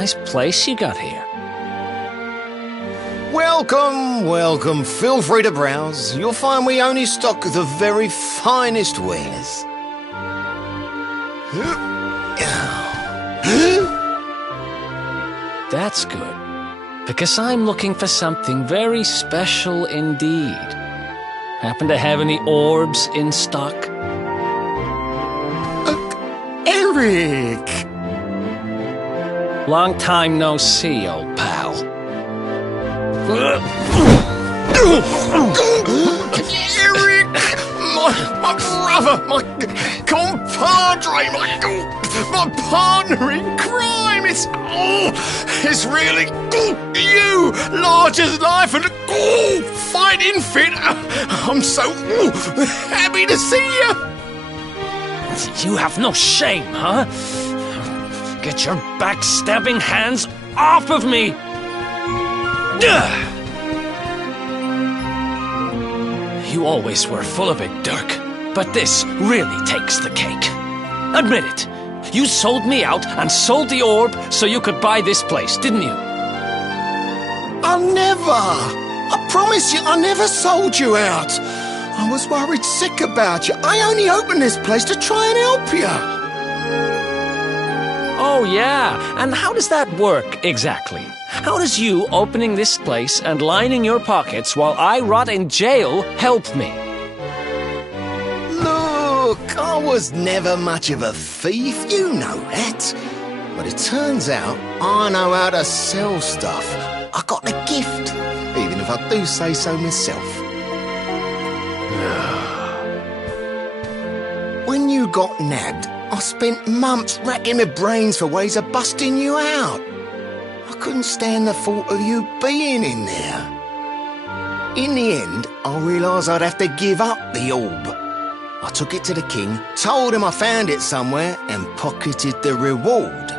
nice place you got here. Welcome, welcome. Feel free to browse. You'll find we only stock the very finest wares. That's good, because I'm looking for something very special indeed. Happen to have any orbs in stock? Eric! Long time no see, old pal. Eric! My brother, my compadre, my partner in crime! It's really you, large as life and fighting fit. I'm so happy to see you. You have no shame, huh? Get your backstabbing hands off of me! You always were full of it, Dirk, but this really takes the cake. Admit it. You sold me out and sold the orb so you could buy this place, didn't you? I promise you, I never sold you out. I was worried sick about you. I only opened this place to try and help you. Oh, yeah. And how does that work, exactly? How does you opening this place and lining your pockets while I rot in jail help me? Look, I was never much of a thief, you know that. But it turns out I know how to sell stuff. I got a gift, even if I do say so myself. When you got nabbed, I spent months racking my brains for ways of busting you out. I couldn't stand the thought of you being in there. In the end, I realised I'd have to give up the orb. I took it to the king, told him I found it somewhere, and pocketed the reward.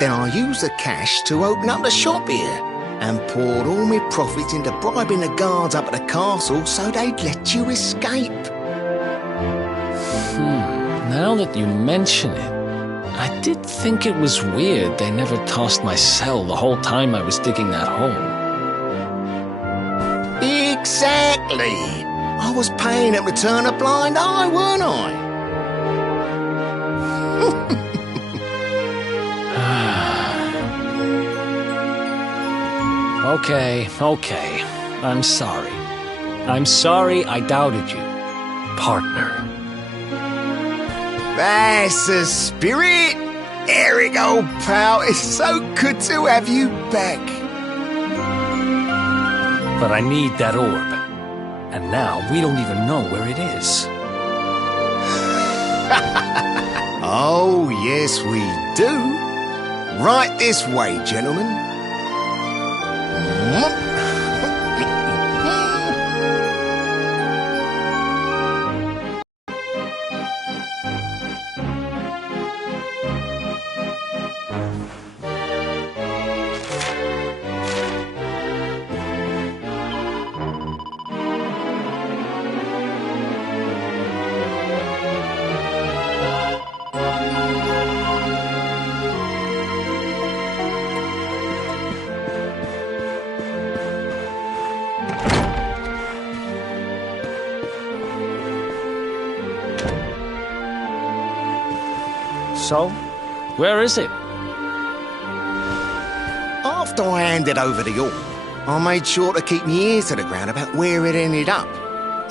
Then I used the cash to open up the shop here, and poured all my profits into bribing the guards up at the castle so they'd let you escape. Now that you mention it, I did think it was weird they never tossed my cell the whole time I was digging that hole. Exactly! I was paying them to turn a blind eye, weren't I? Okay. I'm sorry. I'm sorry I doubted you, partner. That's the spirit! Eric, old pal, it's so good to have you back. But I need that orb. And now we don't even know where it is. Oh, yes, we do. Right this way, gentlemen. So, where is it? After I handed over the orb, I made sure to keep my ears to the ground about where it ended up.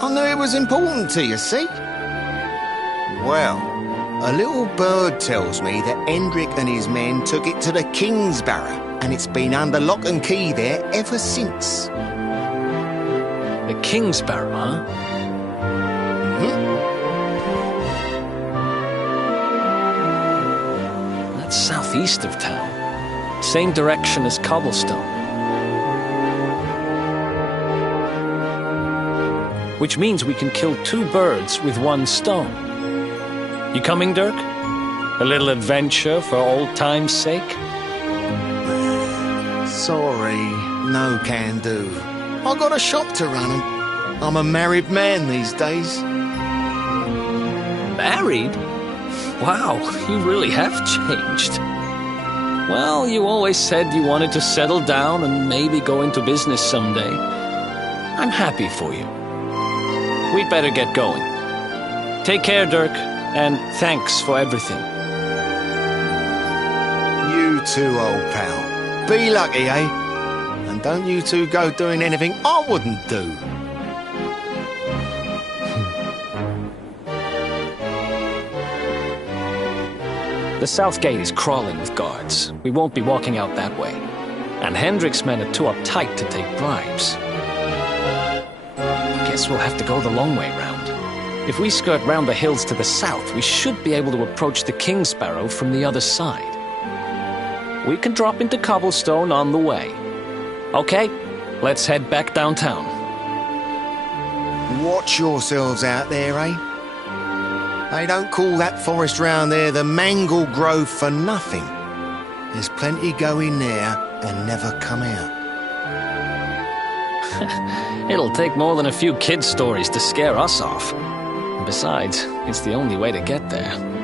I knew it was important to you, see? Well, a little bird tells me that Hendrik and his men took it to the Kingsbarrow, and it's been under lock and key there ever since. The Kingsbarrow, huh? That's southeast of town. Same direction as Cobblestone. Which means we can kill two birds with one stone. You coming, Dirk? A little adventure for old time's sake? Sorry, no can do. I got a shop to run and I'm a married man these days. Married? Wow, you really have changed. Well, you always said you wanted to settle down and maybe go into business someday. I'm happy for you. We'd better get going. Take care, Dirk, and thanks for everything. You too, old pal. Be lucky, eh? And don't you two go doing anything I wouldn't do. The south gate is crawling with guards. We won't be walking out that way. And Hendrik's men are too uptight to take bribes. Guess we'll have to go the long way round. If we skirt round the hills to the south, we should be able to approach the King Sparrow from the other side. We can drop into Cobblestone on the way. Okay, let's head back downtown. Watch yourselves out there, eh? They don't call that forest round there the Mangle Grove for nothing. There's plenty go in there and never come out. It'll take more than a few kid stories to scare us off. Besides, it's the only way to get there.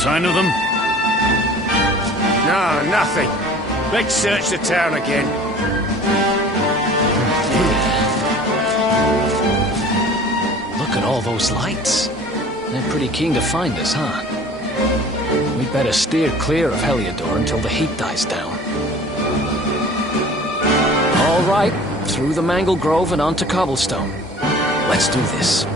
sign of them? No, nothing. Let's search the town again. Look at all those lights. They're pretty keen to find us, huh? We'd better steer clear of Heliodor until the heat dies down. All right, through the Mangle Grove and onto Cobblestone. Let's do this.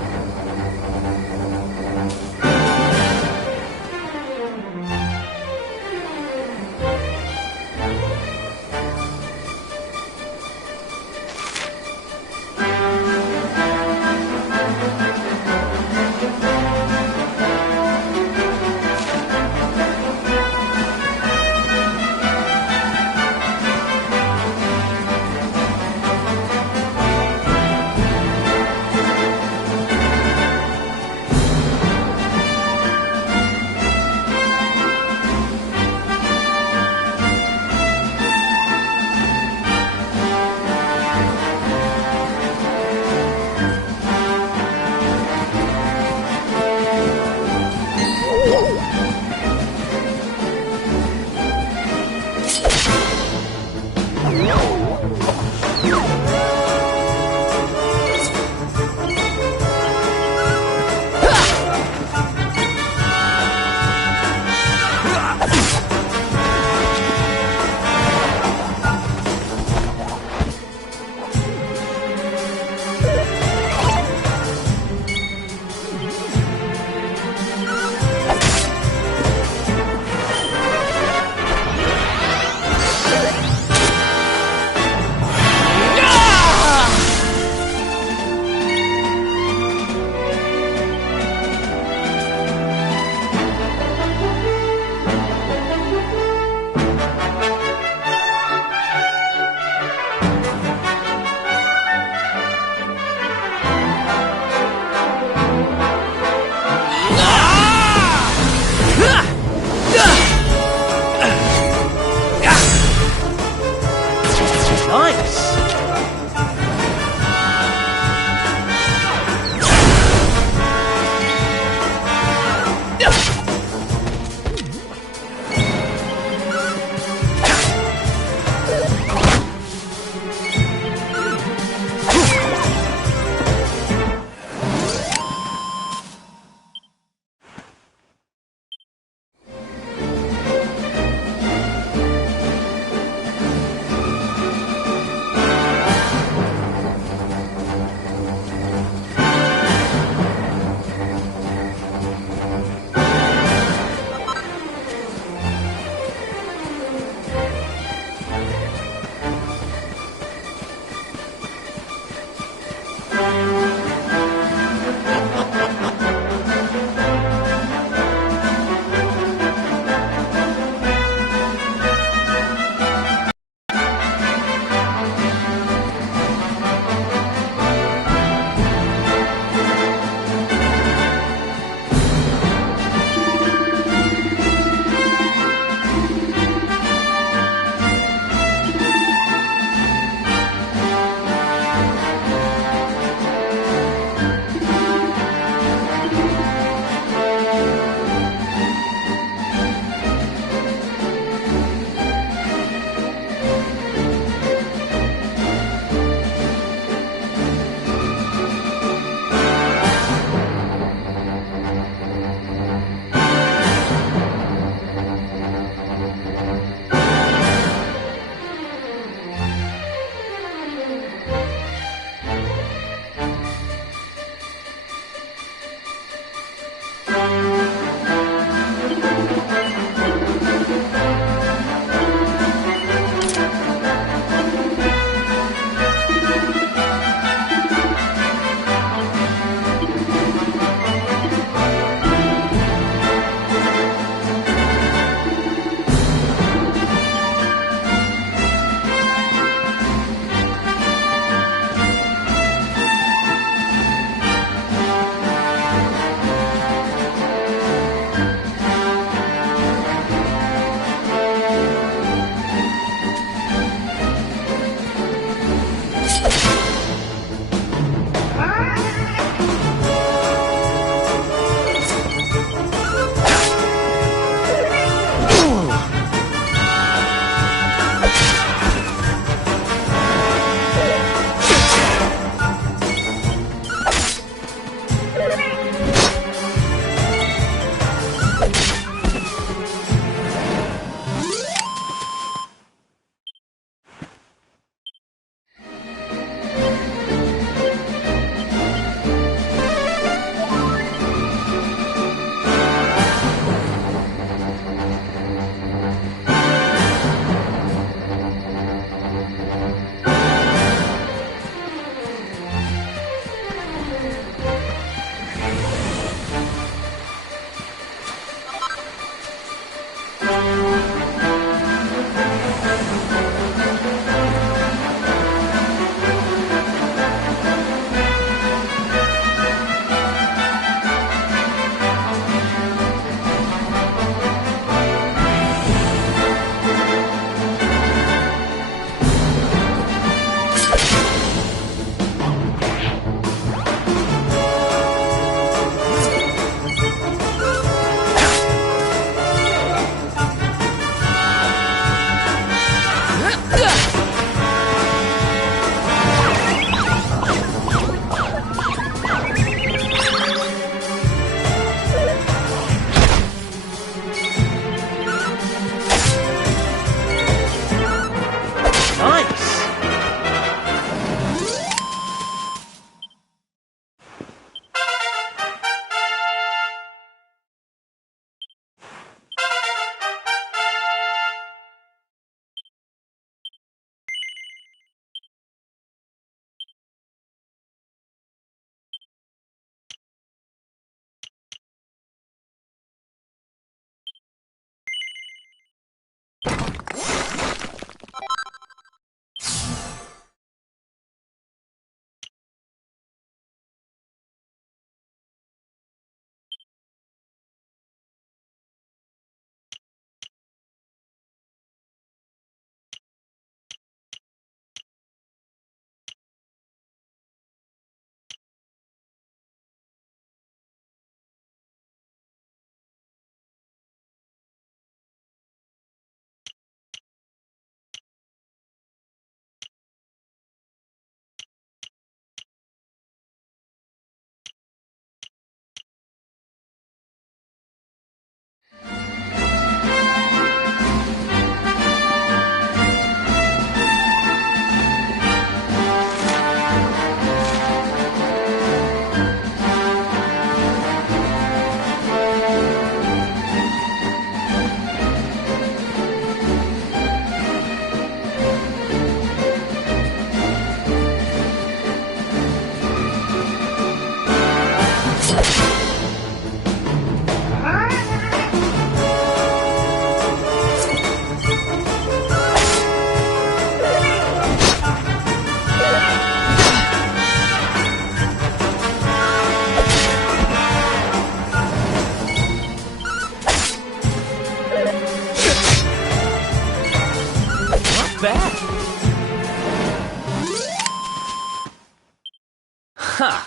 Ha!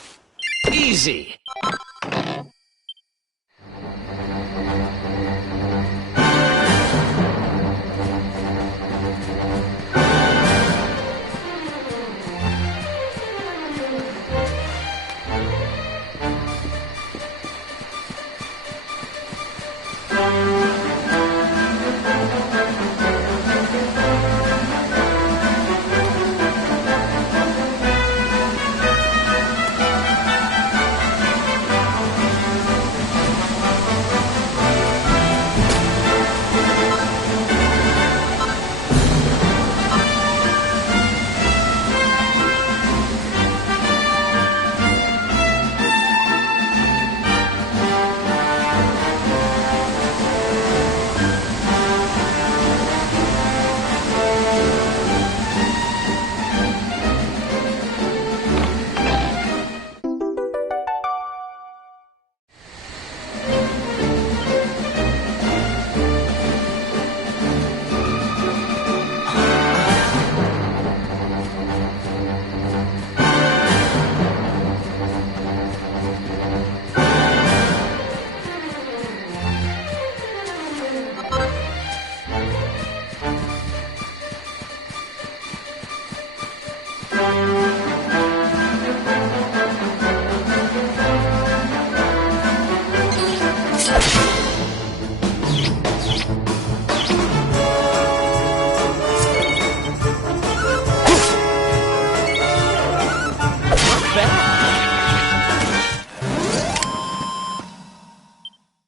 Easy!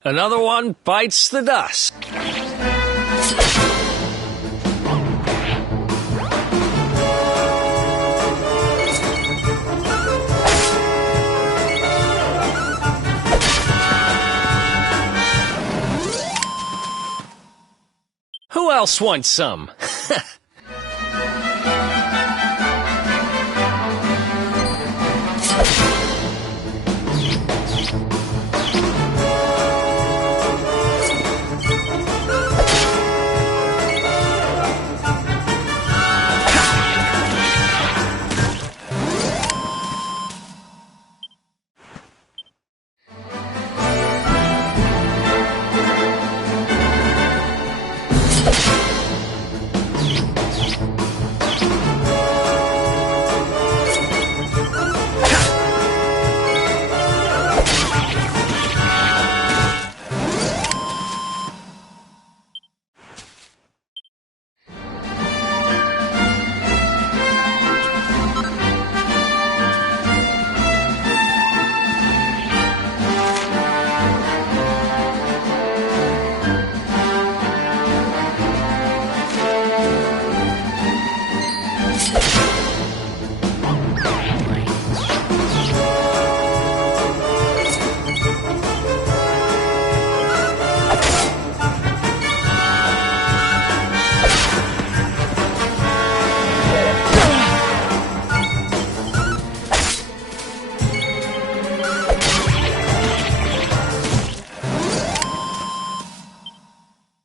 Another one bites the dust. Who else wants some?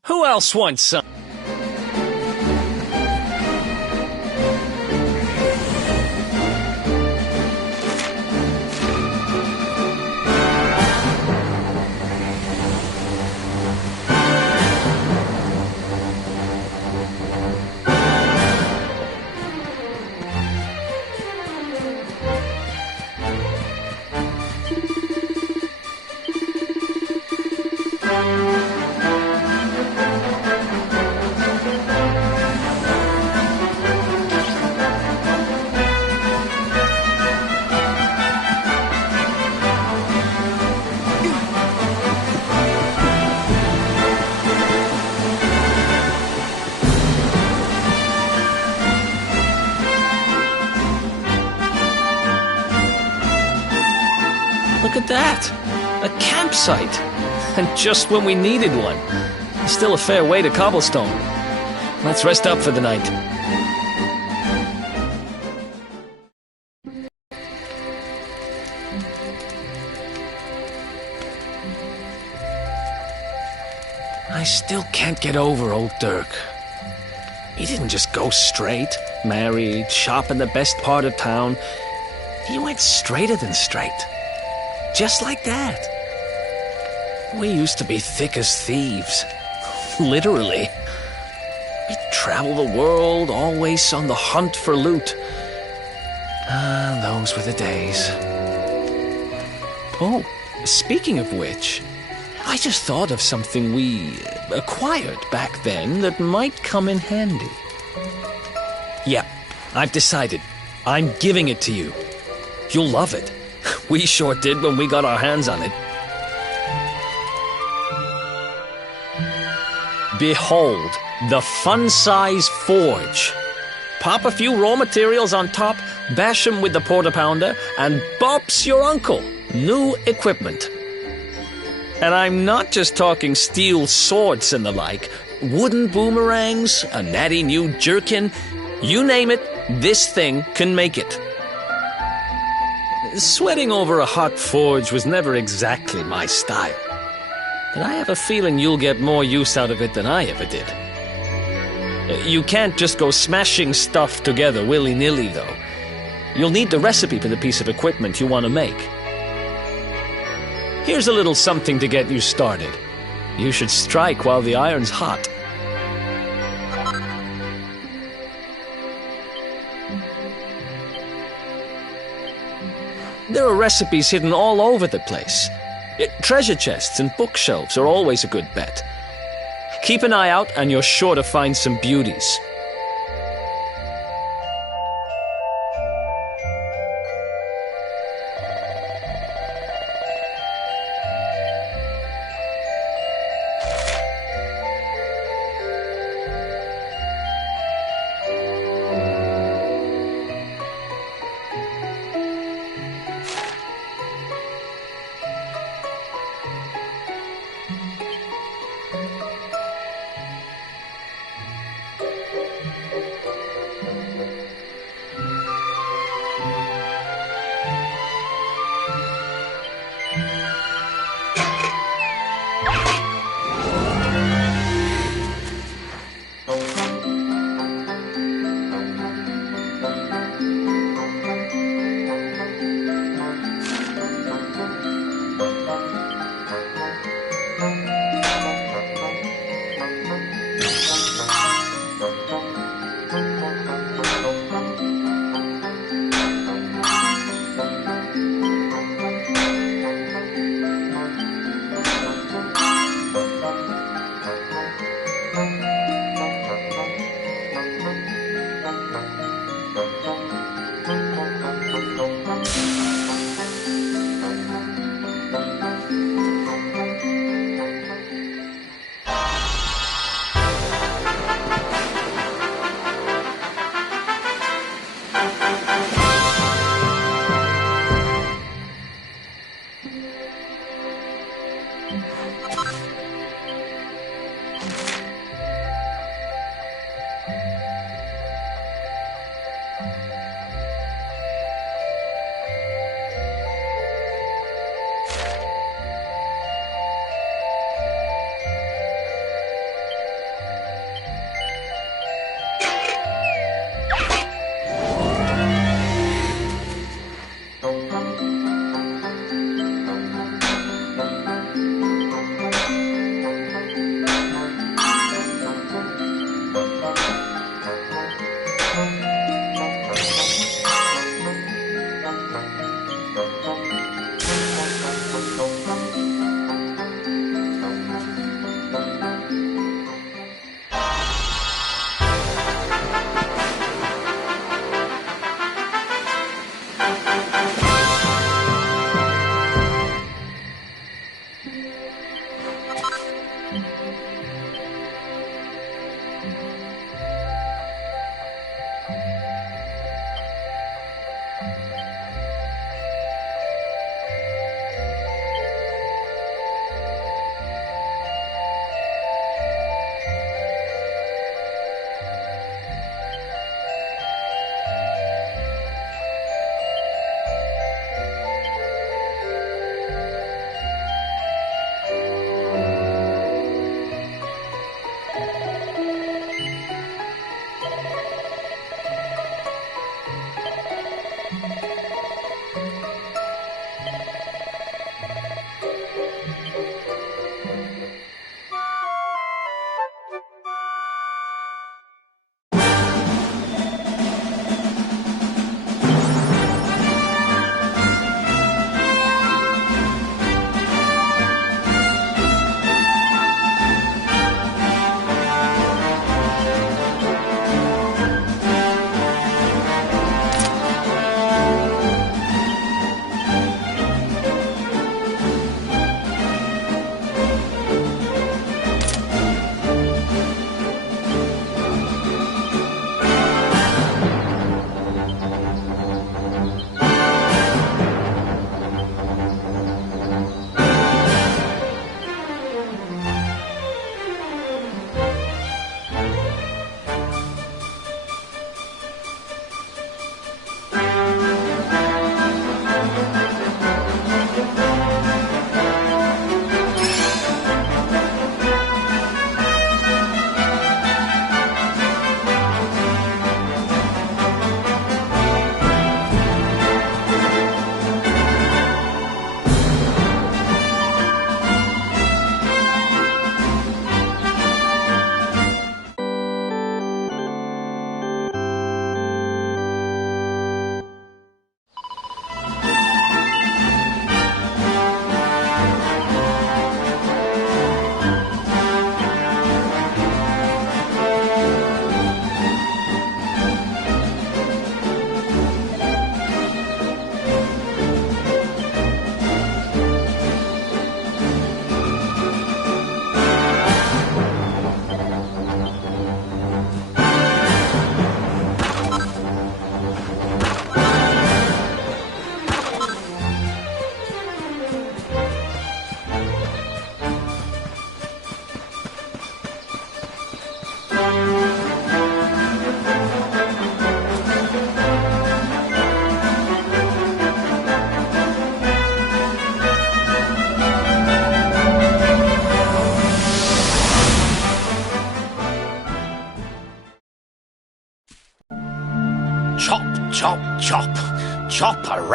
Who else wants some? Look at that! A campsite! And just when we needed one. Still a fair way to cobblestone. Let's rest up for the night. I still can't get over old Dirk. He didn't just go straight, married, shop in the best part of town. He went straighter than straight. Just like that. We used to be thick as thieves. Literally. We'd travel the world, always on the hunt for loot. Ah, those were the days. Oh, speaking of which, I just thought of something we acquired back then that might come in handy. Yeah, I've decided. I'm giving it to you. You'll love it. We sure did when we got our hands on it. Behold, the fun-size forge. Pop a few raw materials on top, bash 'em with the porta-pounder, and bop's your uncle. New equipment. And I'm not just talking steel swords and the like. Wooden boomerangs, a natty new jerkin. You name it, this thing can make it. Sweating over a hot forge was never exactly my style. But I have a feeling you'll get more use out of it than I ever did. You can't just go smashing stuff together willy-nilly, though. You'll need the recipe for the piece of equipment you want to make. Here's a little something to get you started. You should strike while the iron's hot. There are recipes hidden all over the place. Treasure chests and bookshelves are always a good bet. Keep an eye out and you're sure to find some beauties.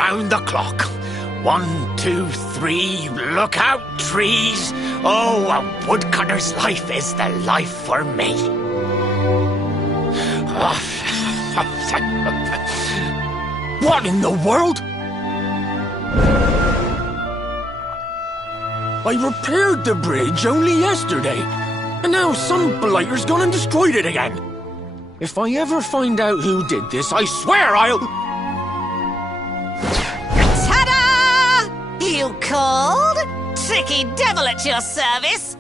round the clock. 1, 2, 3, look out, trees. Oh, a woodcutter's life is the life for me. What in the world? I repaired the bridge only yesterday, and now some blighter's gone and destroyed it again. If I ever find out who did this, I swear I'll... Ta-da! You called? Tricky devil at your service.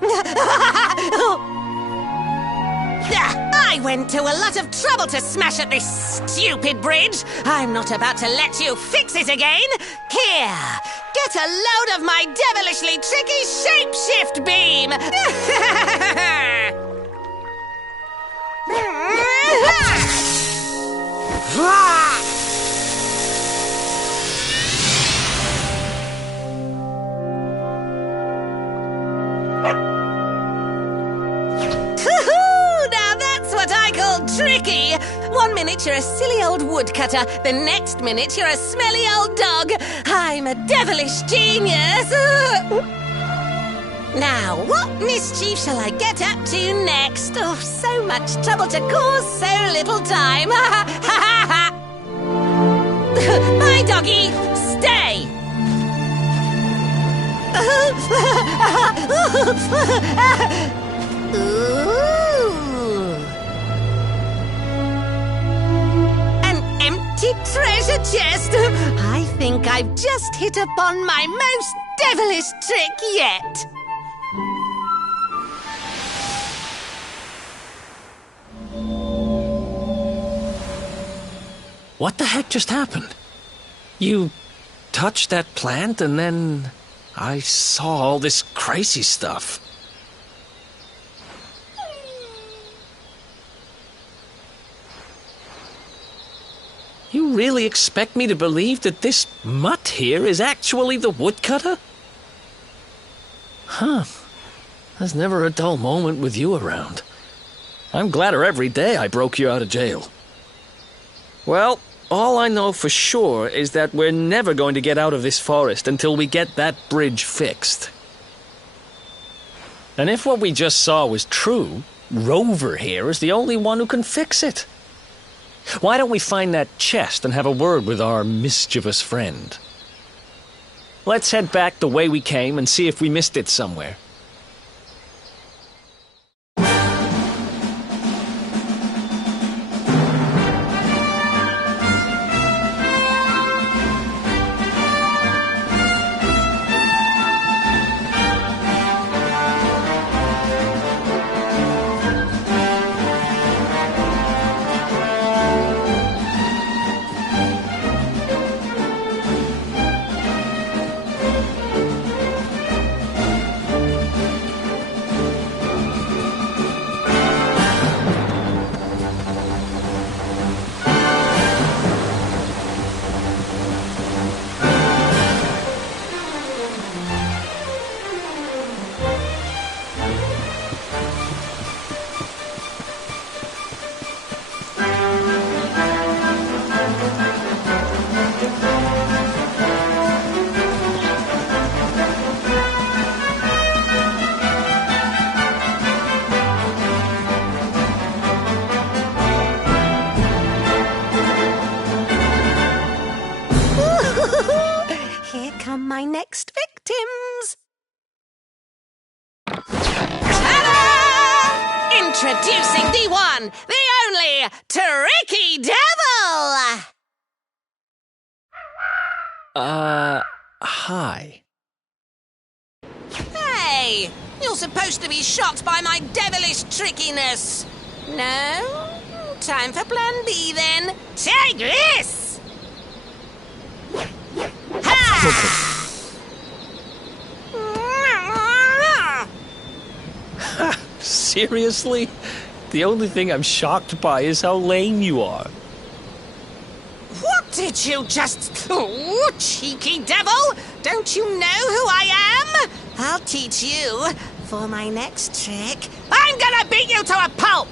I went to a lot of trouble to smash at this stupid bridge. I'm not about to let you fix it again. Here, get a load of my devilishly tricky shapeshift beam. Tricky! 1 minute you're a silly old woodcutter, the next minute you're a smelly old dog. I'm a devilish genius! Now, what mischief shall I get up to next? Oh, so much trouble to cause so little time. Bye, doggy! Stay! Ooh. Treasure chest! I think I've just hit upon my most devilish trick yet. What the heck just happened? You touched that plant and then I saw all this crazy stuff. You really expect me to believe that this mutt here is actually the woodcutter? Huh. There's never a dull moment with you around. I'm gladder every day I broke you out of jail. Well, all I know for sure is that we're never going to get out of this forest until we get that bridge fixed. And if what we just saw was true, Rover here is the only one who can fix it. Why don't we find that chest and have a word with our mischievous friend? Let's head back the way we came and see if we missed it somewhere. My next victims. Ta-da! Introducing the one, the only, Tricky Devil! Hi. Hey, you're supposed to be shocked by my devilish trickiness. No? Time for plan B then. Take this! Ha! Seriously? The only thing I'm shocked by is how lame you are. What did you just... Oh, cheeky devil! Don't you know who I am? I'll teach you. For my next trick, I'm gonna beat you to a pulp!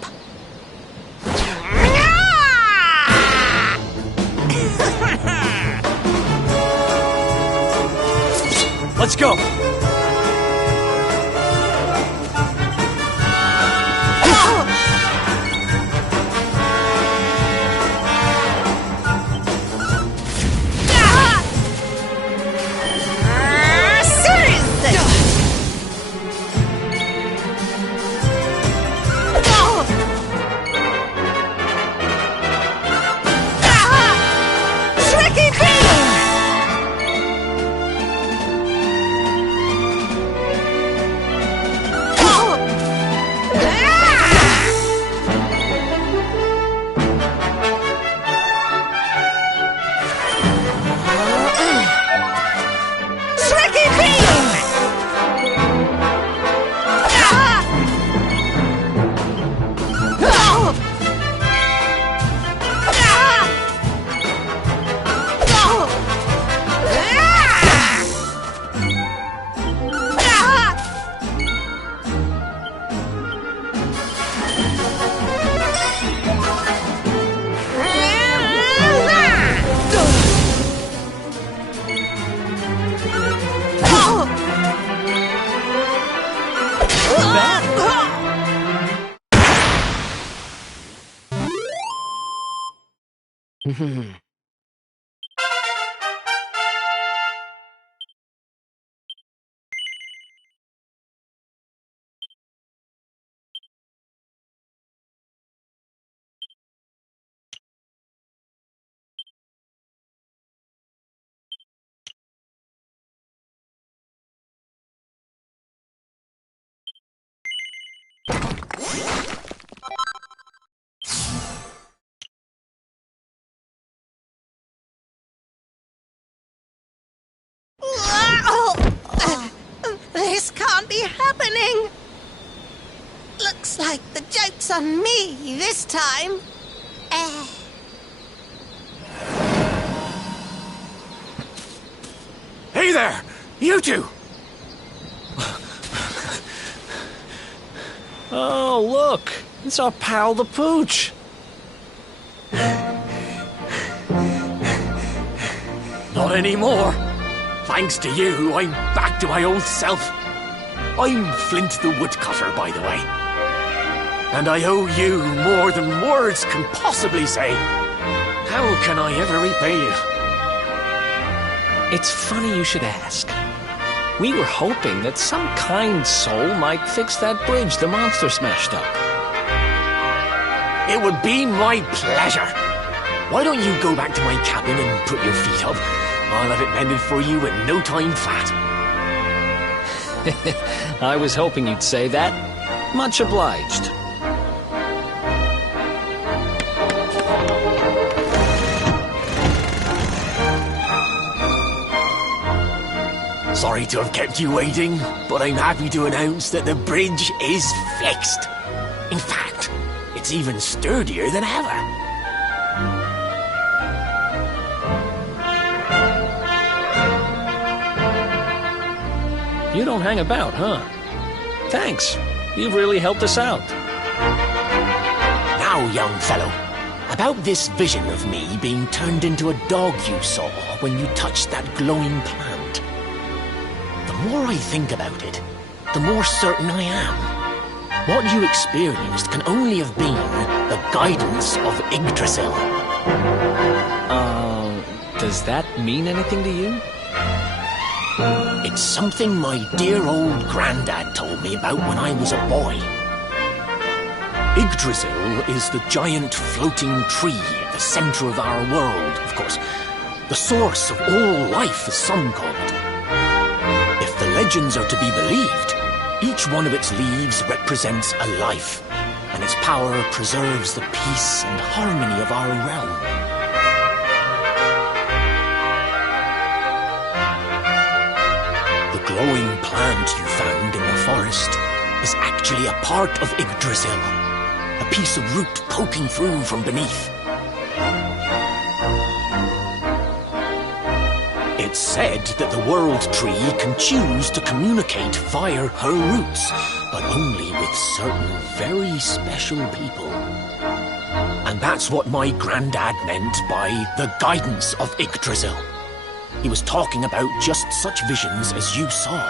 Let's go! This can't be happening. Looks like the joke's on me this time. Hey there! You two! Oh, look! It's our pal the Pooch! Not anymore. Thanks to you, I'm back to my old self. I'm Flint the Woodcutter, by the way. And I owe you more than words can possibly say. How can I ever repay you? It's funny you should ask. We were hoping that some kind soul might fix that bridge the monster smashed up. It would be my pleasure. Why don't you go back to my cabin and put your feet up? I'll have it mended for you in no time flat. I was hoping you'd say that. Much obliged. Sorry to have kept you waiting, but I'm happy to announce that the bridge is fixed. In fact, it's even sturdier than ever. You don't hang about, huh? Thanks. You've really helped us out. Now, young fellow, about this vision of me being turned into a dog you saw when you touched that glowing plant. The more I think about it, the more certain I am. What you experienced can only have been the guidance of Yggdrasil. Does that mean anything to you? It's something my dear old granddad told me about when I was a boy. Yggdrasil is the giant floating tree at the center of our world, of course. The source of all life, as some call it. If the legends are to be believed, each one of its leaves represents a life, and its power preserves the peace and harmony of our realm. The glowing plant you found in the forest is actually a part of Yggdrasil, a piece of root poking through from beneath. It's said that the World Tree can choose to communicate via her roots, but only with certain very special people. And that's what my granddad meant by the guidance of Yggdrasil. He was talking about just such visions as you saw.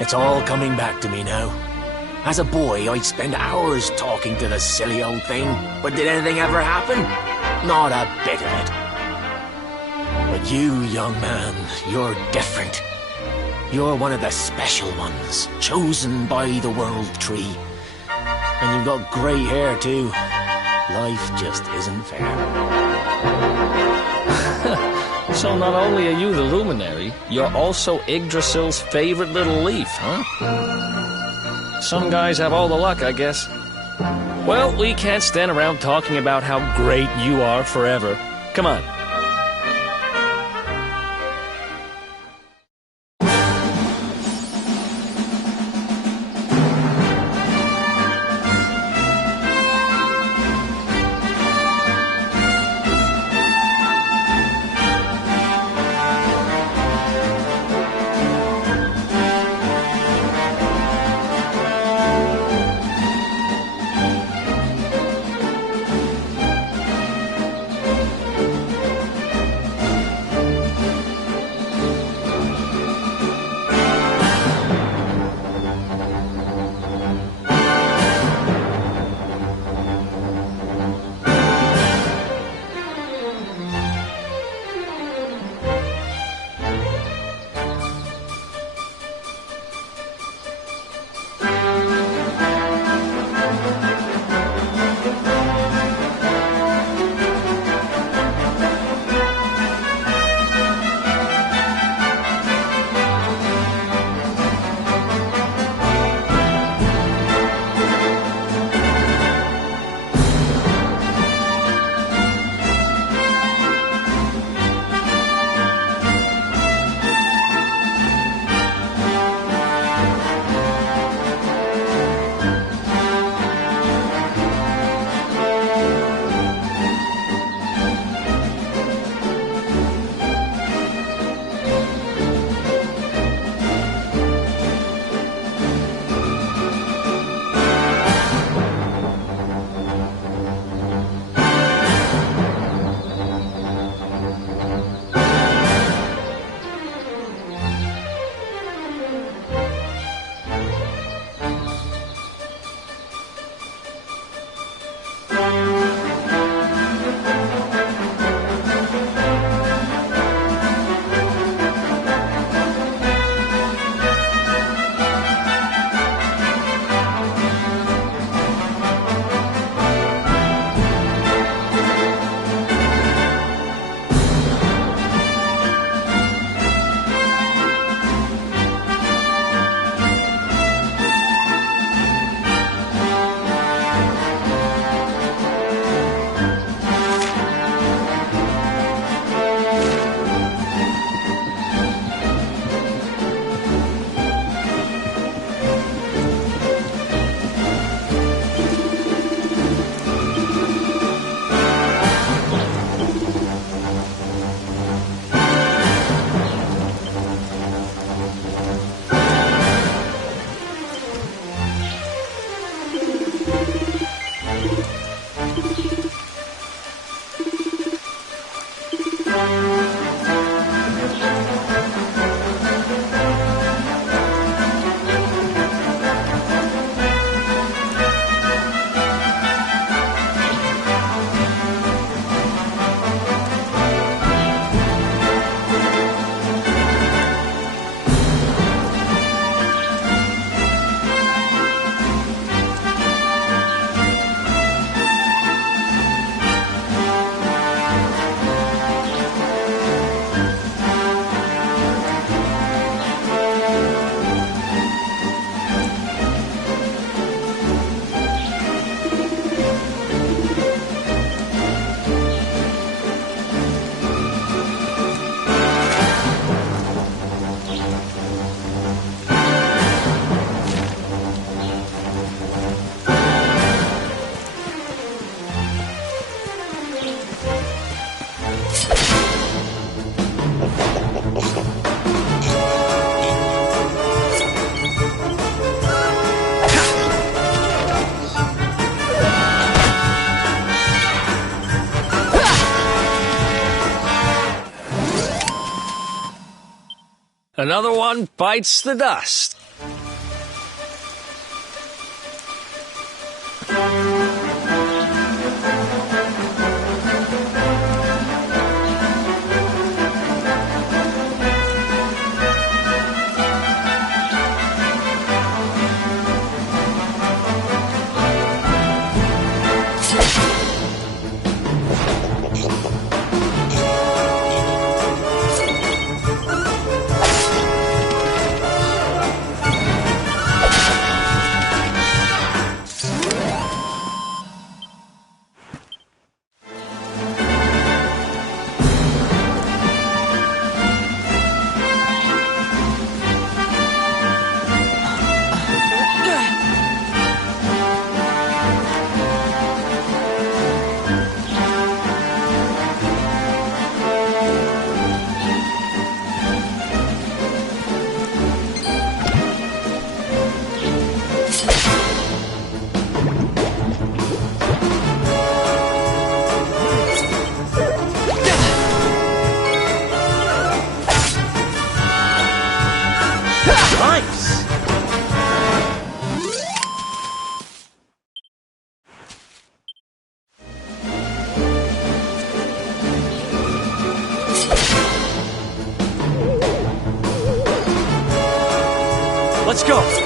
It's all coming back to me now. As a boy, I'd spend hours talking to the silly old thing, but did anything ever happen? Not a bit of it. But you, young man, you're different. You're one of the special ones, chosen by the World Tree. And you've got grey hair, too. Life just isn't fair. So not only are you the luminary, you're also Yggdrasil's favorite little leaf, huh? Some guys have all the luck, I guess. Well, we can't stand around talking about how great you are forever. Come on. Another one bites the dust. Nice! Let's go!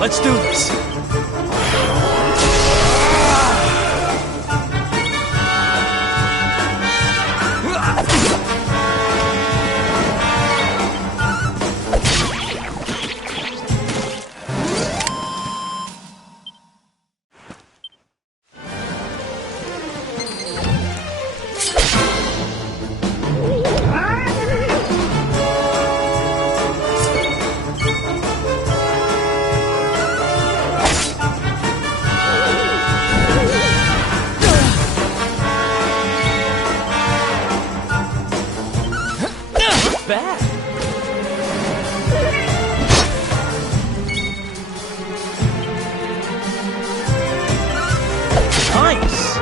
Let's do this! Bad. Nice.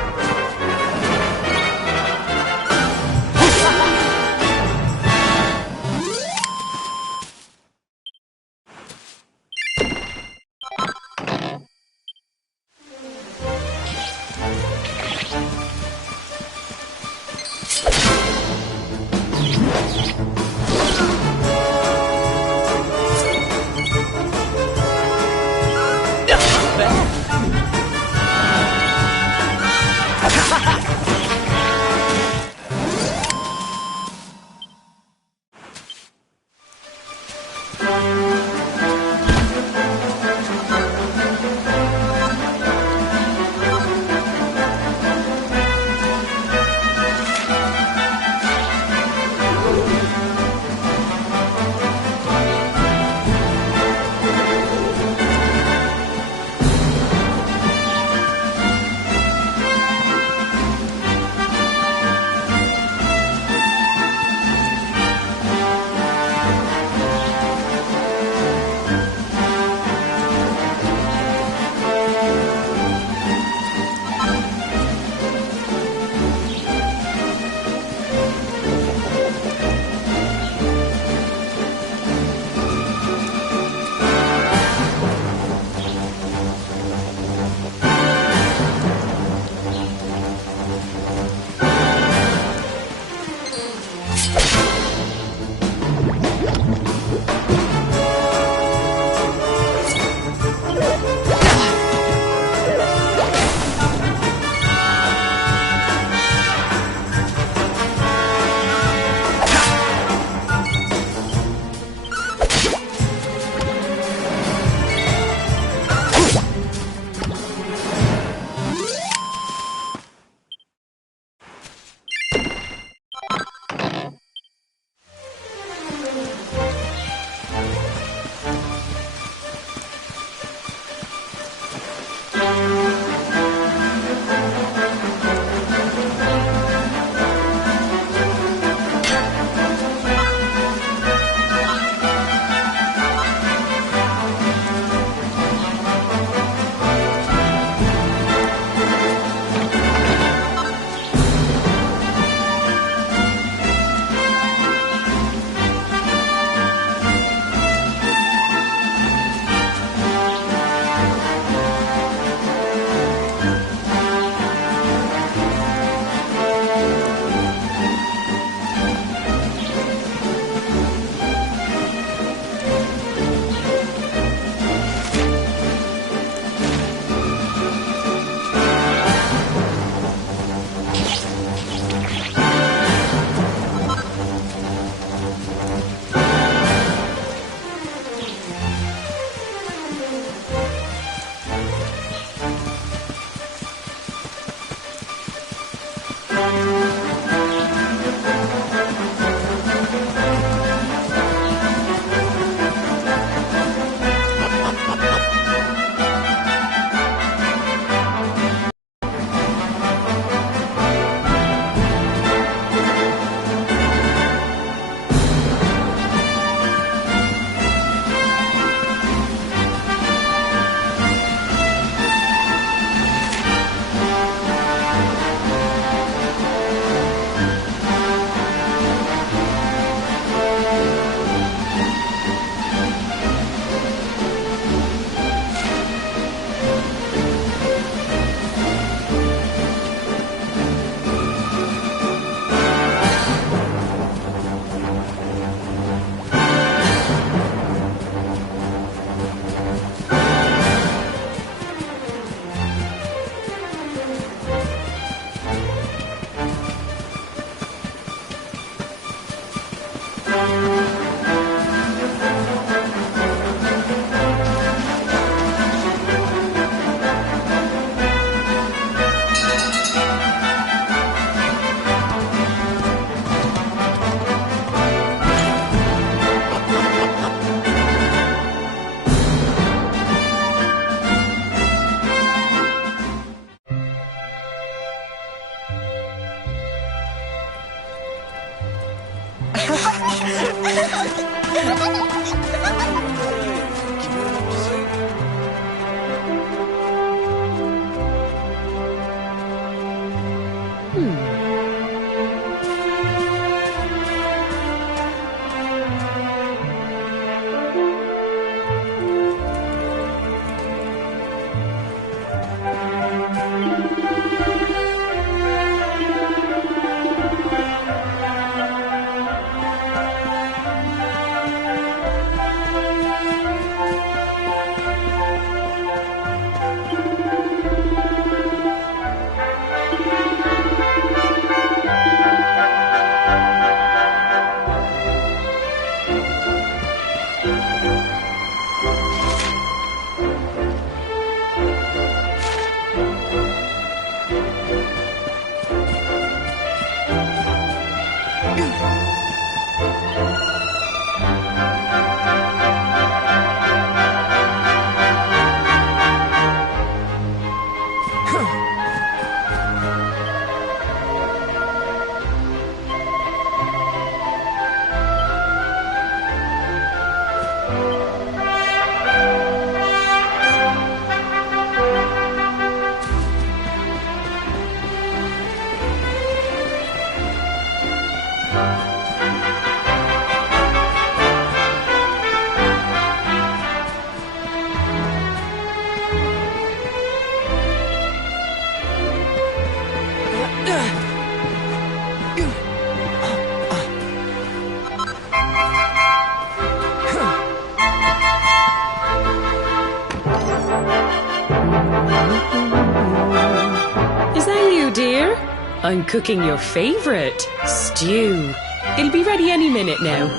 Is that you, dear? I'm cooking your favourite, stew. It'll be ready any minute now.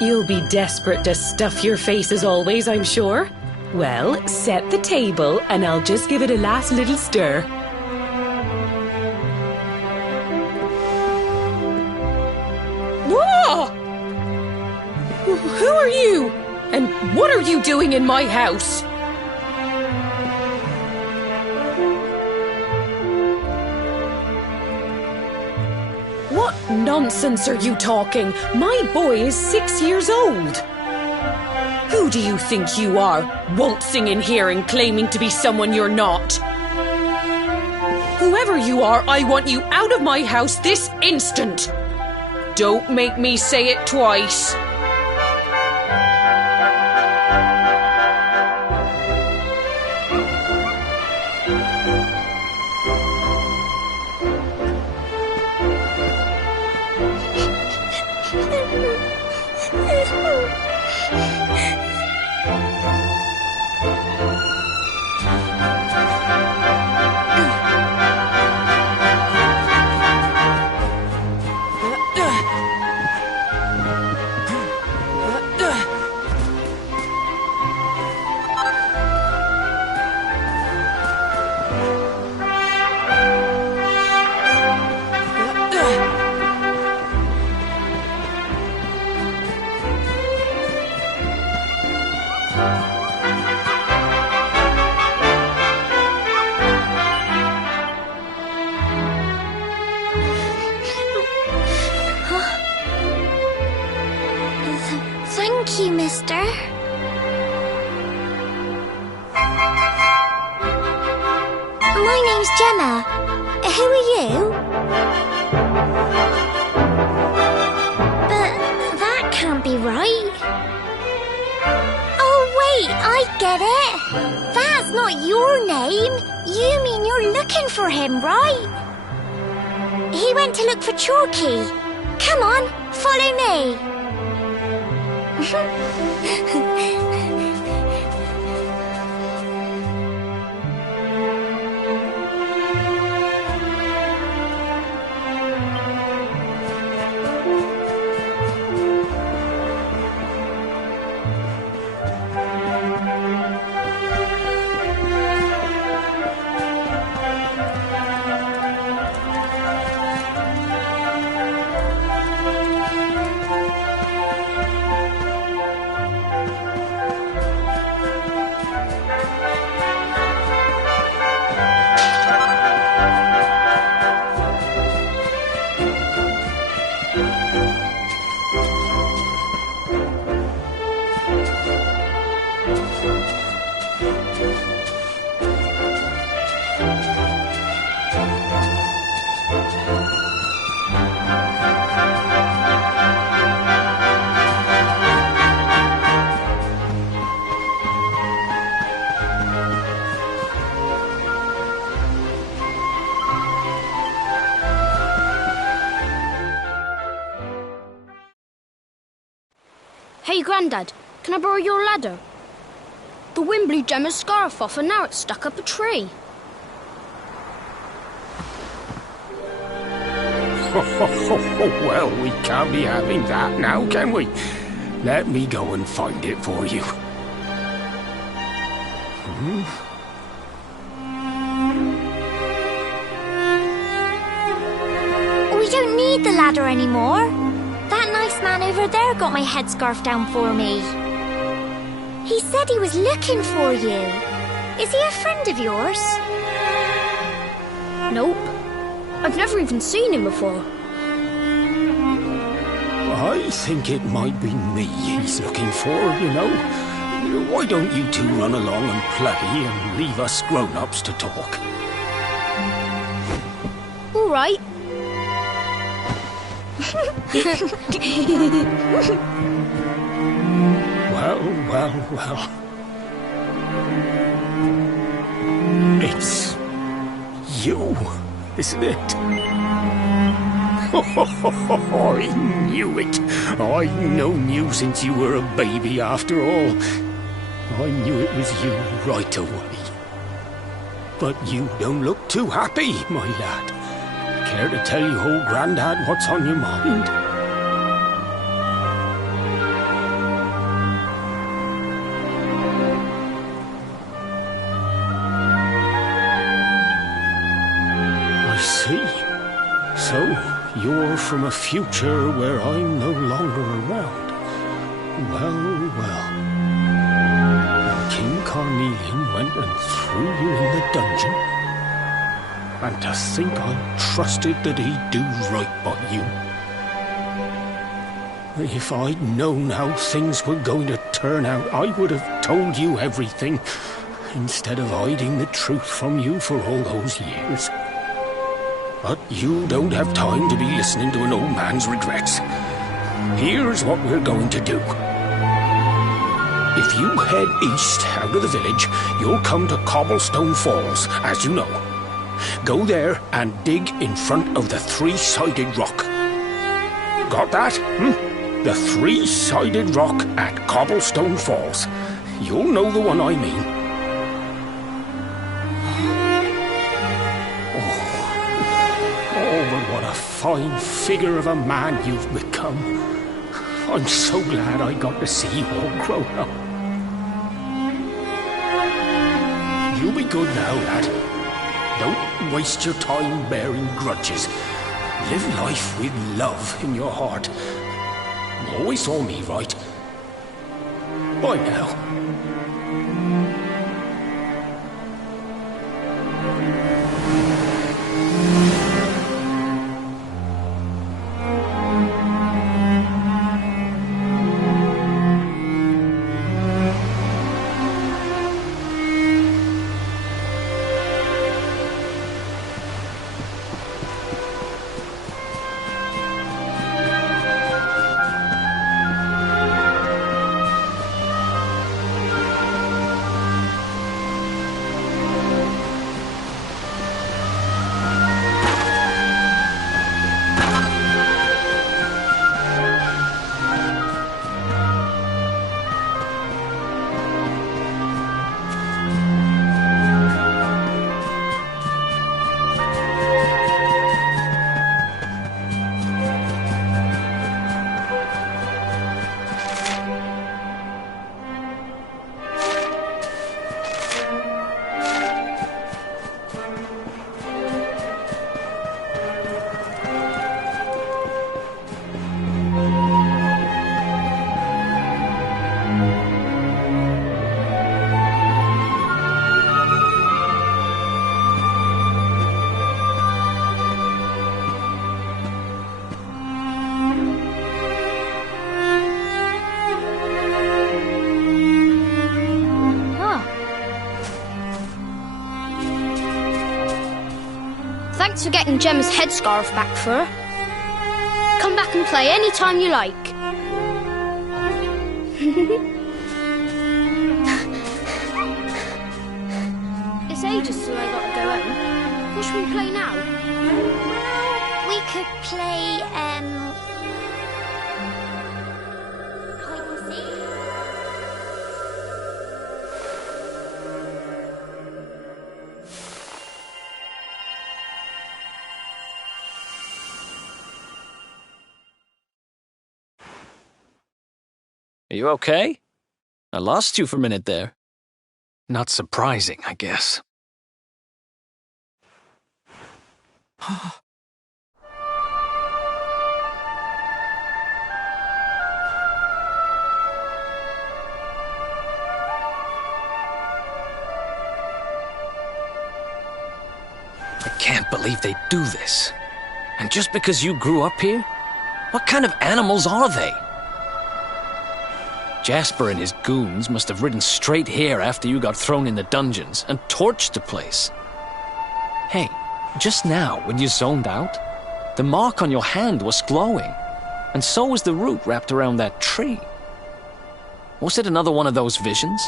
You'll be desperate to stuff your face as always, I'm sure. Well, set the table and I'll just give it a last little stir. Whoa! Who are you? And what are you doing in my house? What nonsense are you talking? My boy is 6 years old. Who do you think you are, waltzing in here and claiming to be someone you're not? Whoever you are, I want you out of my house this instant. Don't make me say it twice. Thank you, mister. My name's Gemma. Who are you? But that can't be right. Oh, wait, I get it. That's not your name. You mean you're looking for him, right? He went to look for Chalky. Come on, follow me. Hey, Grandad, can I borrow your ladder? The wind blew Gemma's scarf off and now it's stuck up a tree. Well, we can't be having that now, can we? Let me go and find it for you. We don't need the ladder anymore. That nice man over there got my headscarf down for me. He said he was looking for you. Is he a friend of yours? Nope. I've never even seen him before. I think it might be me he's looking for, you know. Why don't you two run along and play and leave us grown-ups to talk? All right. Well. It's you, isn't it? I knew it. I've known you since you were a baby, after all. I knew it was you right away. But you don't look too happy, my lad. Care to tell your old Grandad what's on your mind? I see. So, you're from a future where I'm no longer around. Well. King Carnelian went and threw you in the dungeon. And to think I trusted that he'd do right by you. If I'd known how things were going to turn out, I would have told you everything, instead of hiding the truth from you for all those years. But you don't have time to be listening to an old man's regrets. Here's what we're going to do. If you head east out of the village, you'll come to Cobblestone Falls, as you know. Go there and dig in front of the three-sided rock. Got that? The three-sided rock at Cobblestone Falls. You'll know the one I mean. Oh, but what a fine figure of a man you've become. I'm so glad I got to see you all grow up. You be good now, lad. Don't waste your time bearing grudges. Live life with love in your heart. You always saw me right. Bye now. Thanks for getting Gemma's headscarf back for her. Come back and play any time you like. It's ages till I gotta go home. What should we play now? We could play, hide and seek. Are you okay? I lost you for a minute there. Not surprising, I guess. I can't believe they do this. And just because you grew up here? What kind of animals are they? Jasper and his goons must have ridden straight here after you got thrown in the dungeons and torched the place. Hey, just now, when you zoned out, the mark on your hand was glowing, and so was the root wrapped around that tree. Was it another one of those visions?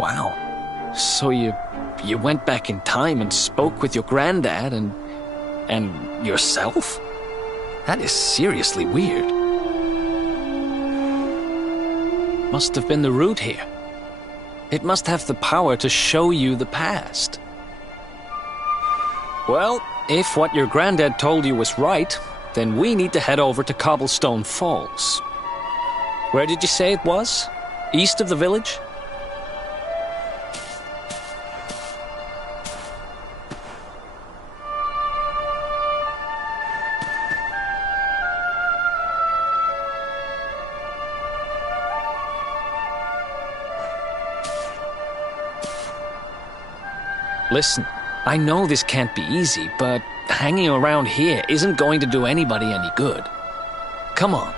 Wow. So you went back in time and spoke with your granddad and yourself? That is seriously weird. Must have been the root here. It must have the power to show you the past. Well, if what your granddad told you was right, then we need to head over to Cobblestone Falls. Where did you say it was? East of the village? Listen, I know this can't be easy, but hanging around here isn't going to do anybody any good. Come on.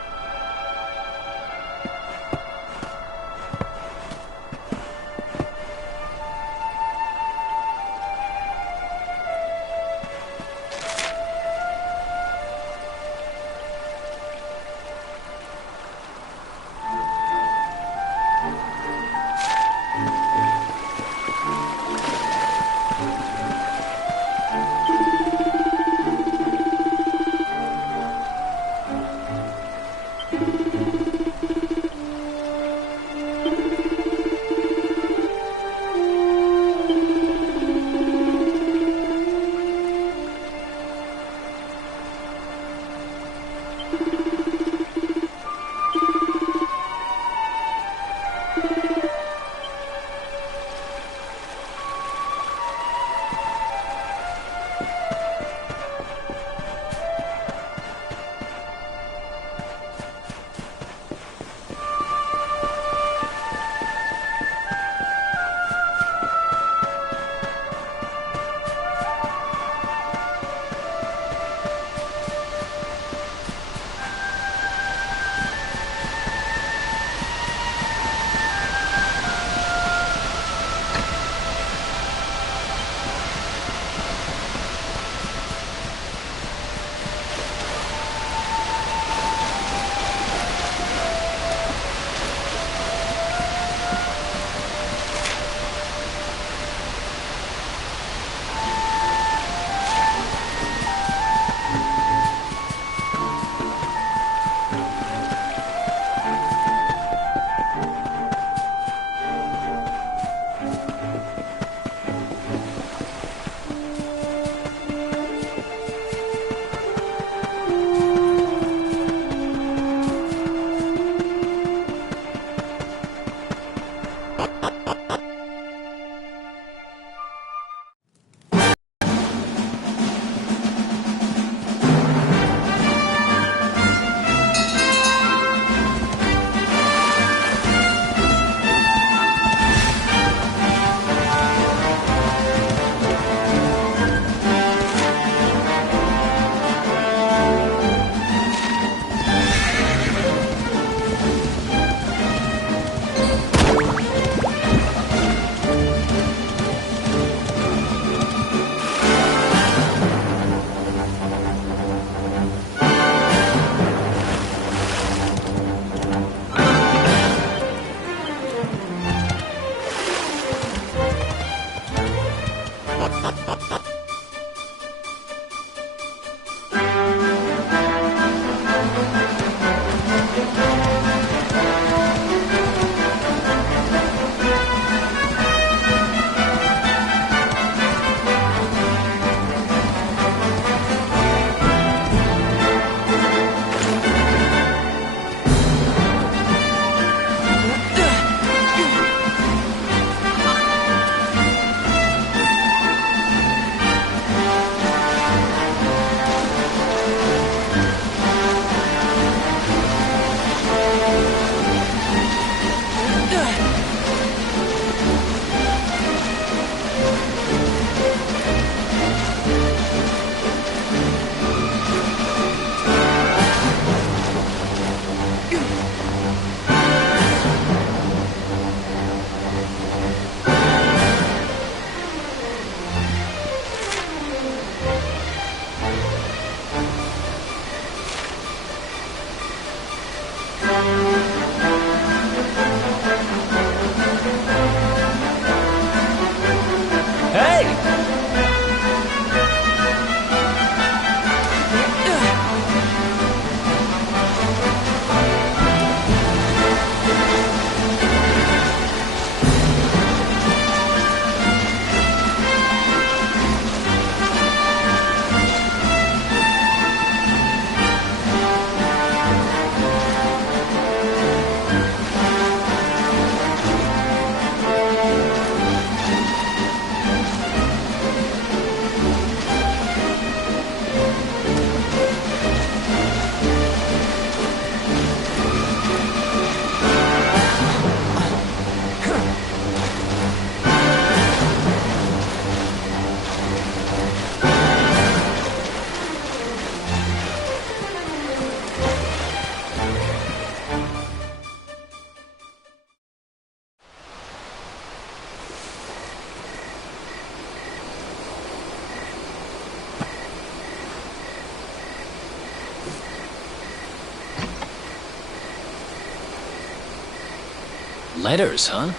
Letters, huh?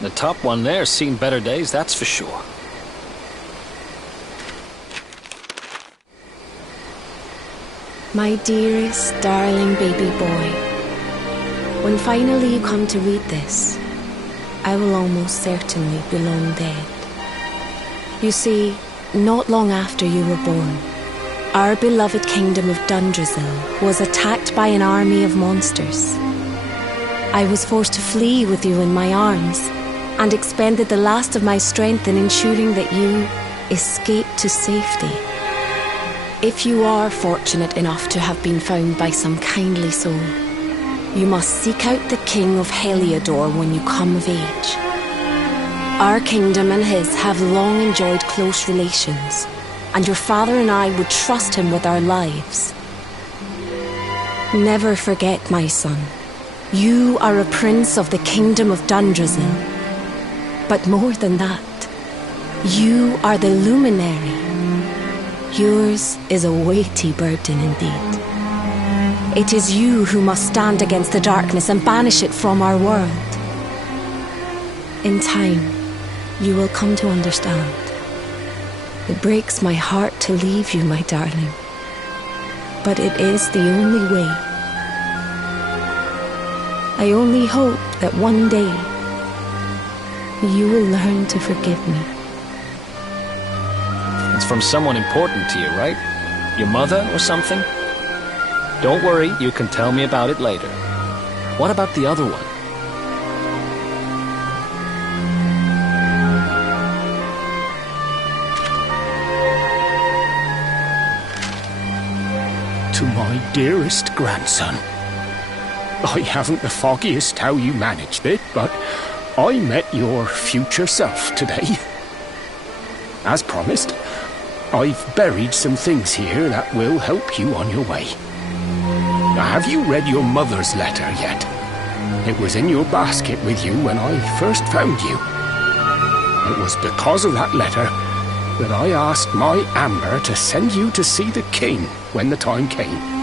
The top one there's seen better days, that's for sure. My dearest, darling baby boy, when finally you come to read this, I will almost certainly be long dead. You see, not long after you were born, our beloved kingdom of Dundrasil was attacked by an army of monsters. I was forced to flee with you in my arms and expended the last of my strength in ensuring that you escaped to safety. If you are fortunate enough to have been found by some kindly soul, you must seek out the King of Heliodor when you come of age. Our kingdom and his have long enjoyed close relations, and your father and I would trust him with our lives. Never forget, my son, you are a prince of the kingdom of Dundrasil. But more than that, you are the luminary. Yours is a weighty burden indeed. It is you who must stand against the darkness and banish it from our world. In time, you will come to understand. It breaks my heart to leave you, my darling. But it is the only way. I only hope that one day you will learn to forgive me. It's from someone important to you, right? Your mother or something? Don't worry, you can tell me about it later. What about the other one? To my dearest grandson. I haven't the foggiest how you managed it, but I met your future self today. As promised, I've buried some things here that will help you on your way. Have you read your mother's letter yet? It was in your basket with you when I first found you. It was because of that letter that I asked my Amber to send you to see the king when the time came.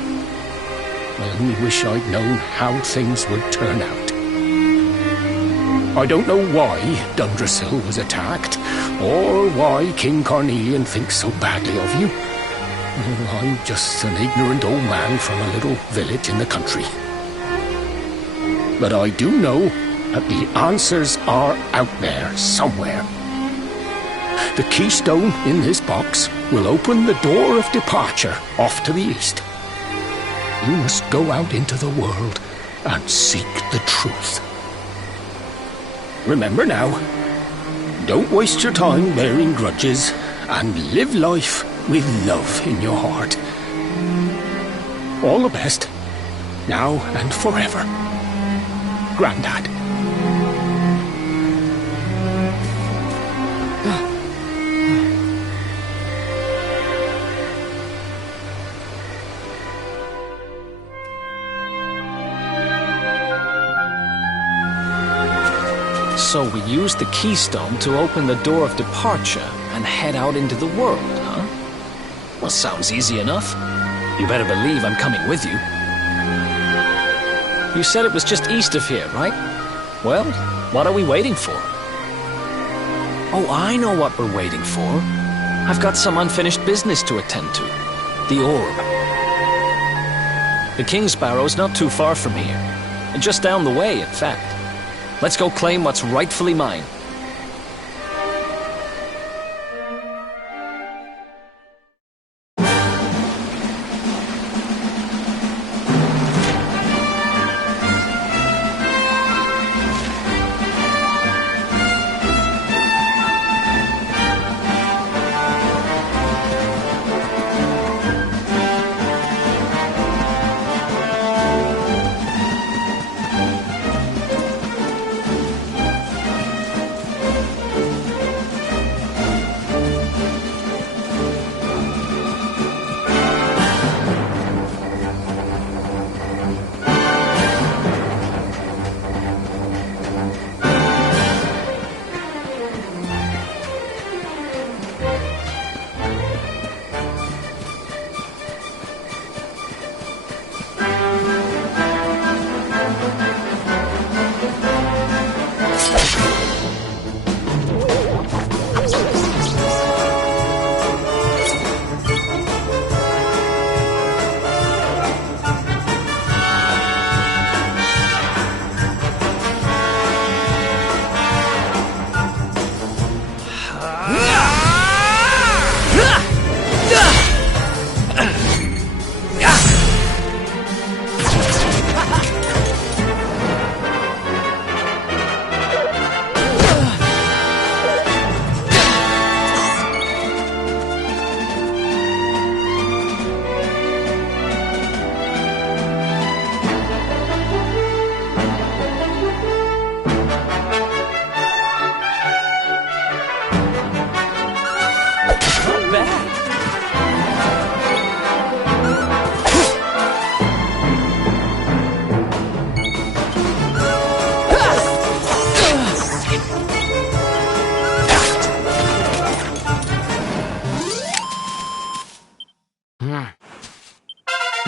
I only wish I'd known how things would turn out. I don't know why Dundrasil was attacked, or why King Carnelian thinks so badly of you. I'm just an ignorant old man from a little village in the country. But I do know that the answers are out there somewhere. The keystone in this box will open the door of departure off to the east. You must go out into the world and seek the truth. Remember now, don't waste your time bearing grudges and live life with love in your heart. All the best, now and forever. Grandad. So we use the keystone to open the door of departure and head out into the world, huh? Well, sounds easy enough. You better believe I'm coming with you. You said it was just east of here, right? Well, what are we waiting for? Oh, I know what we're waiting for. I've got some unfinished business to attend to. The orb. The King Sparrow's not too far from here. Just down the way, in fact. Let's go claim what's rightfully mine.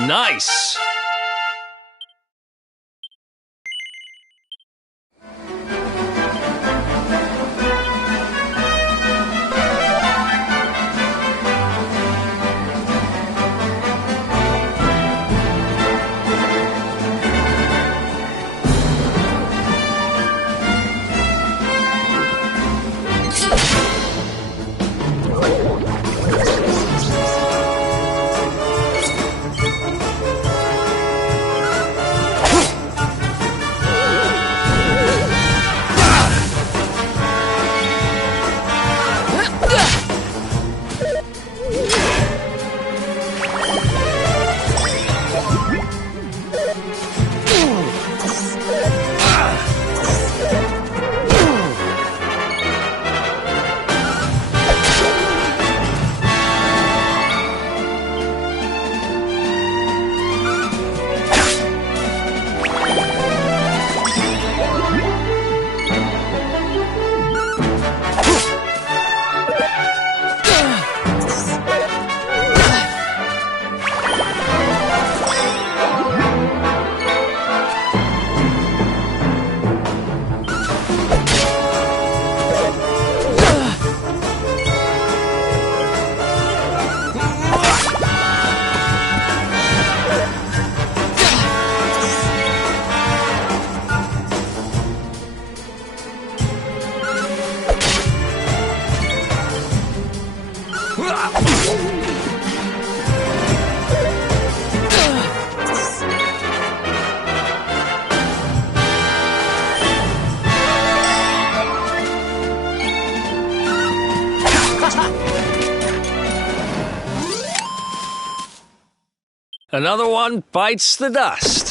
Nice! Another one bites the dust.